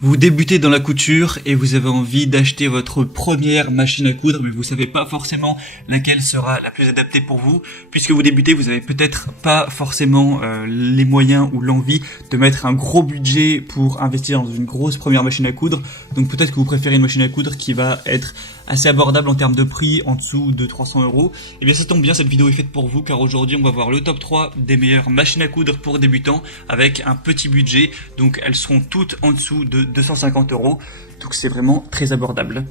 Vous débutez dans la couture et vous avez envie d'acheter votre première machine à coudre, mais vous savez pas forcément laquelle sera la plus adaptée pour vous. Puisque vous débutez, vous avez peut-être pas forcément les moyens ou l'envie de mettre un gros budget pour investir dans une grosse première machine à coudre. Donc peut-être que vous préférez une machine à coudre qui va être assez abordable en termes de prix, en dessous de 300 €. Et bien ça tombe bien, cette vidéo est faite pour vous, car aujourd'hui on va voir le top 3 des meilleures machines à coudre pour débutants avec un petit budget. Donc elles seront toutes en dessous de 250 €, donc c'est vraiment très abordable.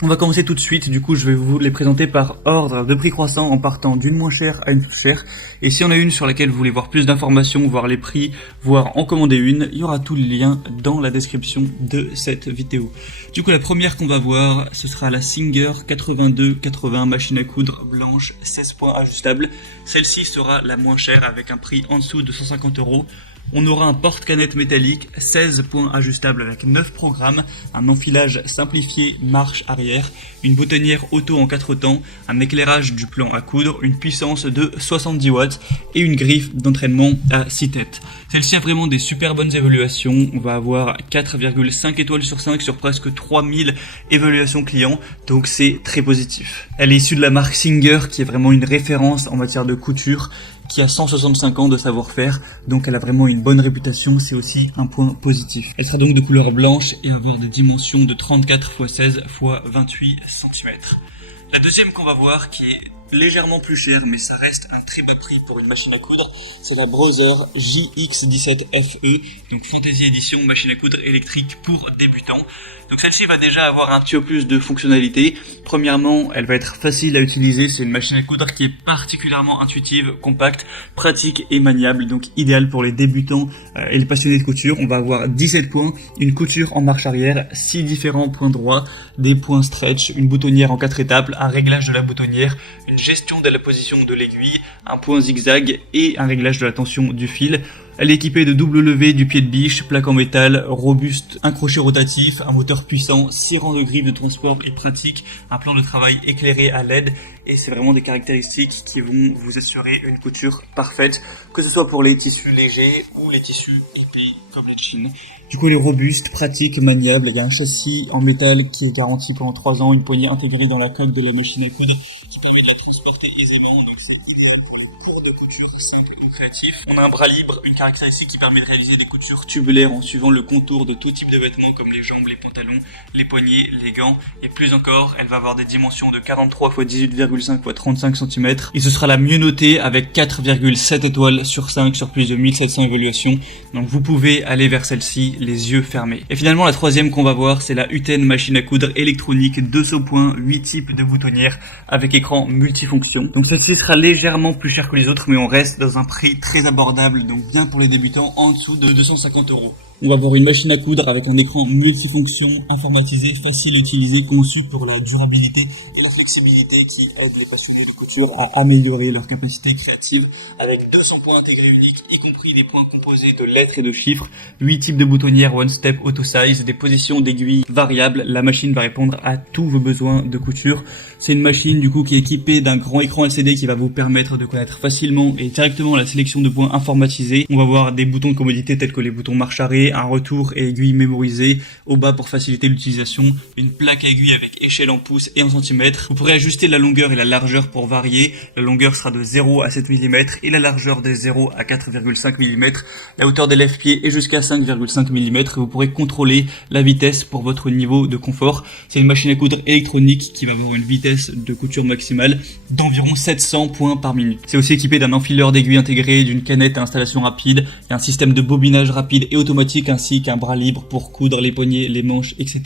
On va commencer tout de suite, du coup je vais vous les présenter par ordre de prix croissant en partant d'une moins chère à une plus chère. Et si on a une sur laquelle vous voulez voir plus d'informations, voir les prix, voir en commander une, il y aura tous les liens dans la description de cette vidéo. Du coup la première qu'on va voir, ce sera la Singer 8280 machine à coudre blanche 16 points ajustable. Celle-ci sera la moins chère avec un prix en dessous de 150 €. On aura un porte-canette métallique, 16 points ajustables avec 9 programmes, un enfilage simplifié marche arrière, une boutonnière auto en 4 temps, un éclairage du plan à coudre, une puissance de 70 watts et une griffe d'entraînement à 6 têtes. Celle-ci a vraiment des super bonnes évaluations, on va avoir 4,5 étoiles sur 5 sur presque 3000 évaluations clients, donc c'est très positif. Elle est issue de la marque Singer qui est vraiment une référence en matière de couture, qui a 165 ans de savoir-faire, donc elle a vraiment une bonne réputation, c'est aussi un point positif. Elle sera donc de couleur blanche et avoir des dimensions de 34 x 16 x 28 cm. La deuxième qu'on va voir, qui est légèrement plus chère, mais ça reste un très bas prix pour une machine à coudre, c'est la Brother JX17FE, donc Fantasy Edition machine à coudre électrique pour débutants. Donc celle-ci va déjà avoir un petit peu plus de fonctionnalités. Premièrement, elle va être facile à utiliser, c'est une machine à coudre qui est particulièrement intuitive, compacte, pratique et maniable, donc idéale pour les débutants et les passionnés de couture. On va avoir 17 points, une couture en marche arrière, 6 différents points droits, des points stretch, une boutonnière en 4 étapes, un réglage de la boutonnière, une gestion de la position de l'aiguille, un point zigzag et un réglage de la tension du fil. Elle est équipée de double levée du pied de biche, plaque en métal, robuste, un crochet rotatif, un moteur puissant, 6 rangs de griffes de transport et pratique, un plan de travail éclairé à LED, et c'est vraiment des caractéristiques qui vont vous assurer une couture parfaite, que ce soit pour les tissus légers ou les tissus épais comme les jeans. Du coup elle est robuste, pratique, maniable, il y a un châssis en métal qui est garanti pendant 3 ans, une poignée intégrée dans la coque de la machine à coudre qui permet de la transporter aisément, donc c'est idéal pour les cours de couture simples ou créatifs. On a un bras libre, une caractéristique qui permet de réaliser des coutures tubulaires en suivant le contour de tout type de vêtements comme les jambes, les pantalons, les poignets, les gants et plus encore. Elle va avoir des dimensions de 43 x 18,5 x 35 cm et ce sera la mieux notée avec 4,7 étoiles sur 5 sur plus de 1700 évaluations. Donc vous pouvez aller vers celle-ci les yeux fermés. Et finalement la troisième qu'on va voir, c'est la Uten machine à coudre électronique 200 points, 8 types de boutonnières avec écran multifonction. Donc celle-ci sera légèrement plus chère que les autres, mais on reste dans un prix très abordable, donc bien pour les débutants, en dessous de 250 €. On va avoir une machine à coudre avec un écran multifonction, informatisé, facile à utiliser, conçu pour la durabilité et la flexibilité qui aide les passionnés de couture à améliorer leur capacité créative, avec 200 points intégrés uniques, y compris des points composés de lettres et de chiffres, 8 types de boutonnières one step auto size, des positions d'aiguilles variables. La machine va répondre à tous vos besoins de couture. C'est une machine du coup qui est équipée d'un grand écran LCD qui va vous permettre de connaître facilement et directement la sélection de points informatisés. On va voir des boutons de commodité tels que les boutons marche arrêt, un retour et aiguille mémorisée, au bas pour faciliter l'utilisation, une plaque à aiguille avec échelle en pouces et en centimètres. Vous pourrez ajuster la longueur et la largeur pour varier. La longueur sera de 0 à 7 mm et la largeur de 0 à 4,5 mm. La hauteur des lève-pieds est jusqu'à 5,5 mm et vous pourrez contrôler la vitesse pour votre niveau de confort. C'est une machine à coudre électronique qui va avoir une vitesse de couture maximale d'environ 700 points par minute. C'est aussi équipé d'un enfileur d'aiguille intégré, d'une canette à installation rapide, et un système de bobinage rapide et automatique ainsi qu'un bras libre pour coudre les poignets, les manches, etc.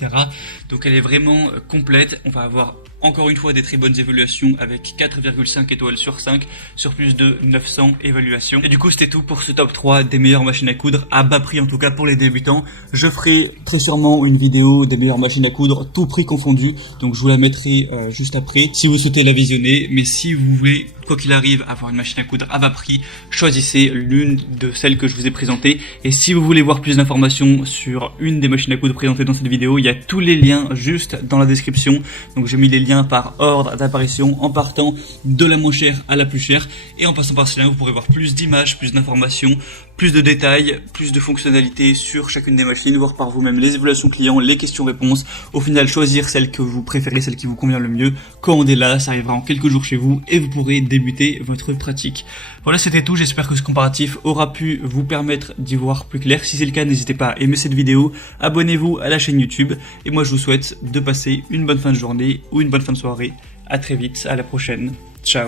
Donc elle est vraiment complète. On va avoir encore une fois des très bonnes évaluations avec 4,5 étoiles sur 5 sur plus de 900 évaluations. Et du coup c'était tout pour ce top 3 des meilleures machines à coudre à bas prix, en tout cas pour les débutants. Je ferai très sûrement une vidéo des meilleures machines à coudre tout prix confondu, donc je vous la mettrai juste après si vous souhaitez la visionner. Mais si vous voulez quoi qu'il arrive avoir une machine à coudre à bas prix, choisissez l'une de celles que je vous ai présentées. Et si vous voulez voir plus d'informations sur une des machines à coudre présentées dans cette vidéo, il y a tous les liens juste dans la description. Donc j'ai mis les liens par ordre d'apparition en partant de la moins chère à la plus chère, et en passant par cela vous pourrez voir plus d'images, plus d'informations, plus de détails, plus de fonctionnalités sur chacune des machines, voir par vous-même les évaluations clients, les questions-réponses, au final choisir celle que vous préférez, celle qui vous convient le mieux, commandez-la, ça arrivera en quelques jours chez vous et vous pourrez débuter votre pratique. Voilà, c'était tout, j'espère que ce comparatif aura pu vous permettre d'y voir plus clair. Si c'est le cas, n'hésitez pas à aimer cette vidéo, abonnez-vous à la chaîne YouTube et moi je vous souhaite de passer une bonne fin de journée ou une bonne fin de soirée. À très vite, à la prochaine, ciao.